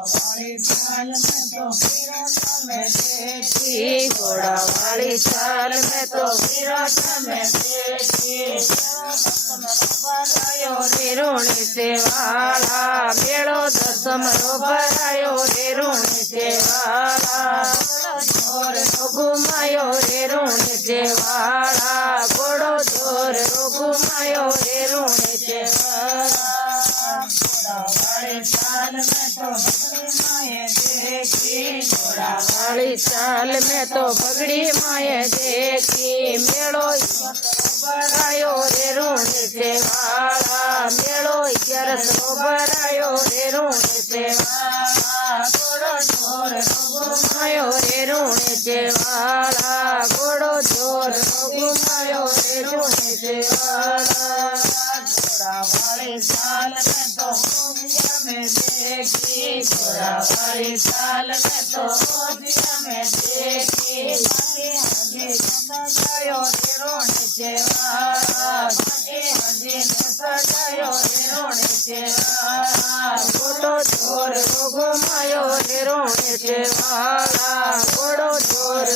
वाली चाल में तो विराट में देखी घोड़ा वाली चाल में तो विराट में देखी भरायो रे रोणी से वाला मेड़ो दसमरो भरायो रे रोणी से वाला जोर घुमायो रे रोणी से वाला घोड़ो जोर घुमायो रे रोणी से वाला वाली चाल में तो माए देखी घोड़ा वाली चाल में तो पगड़ी माए देखी मेड़ो भरायो रे रोणी से वाला मेड़ो 1100 भरायो रे रोणी से वाला घोड़ो जोर घुमायो रे रोणी से वाला घोड़ो जोर घुमायो रे रोणी से वाला घोड़ा वाली चाल में तो में देखी घोड़ा वाली चाल में तो में देखी हजी सजायो रे रोणी से वाला हजी सजायो रे रोणी से वाला घोड़ो जोर घुमायो रे रोणी से वाला घोड़ो जोर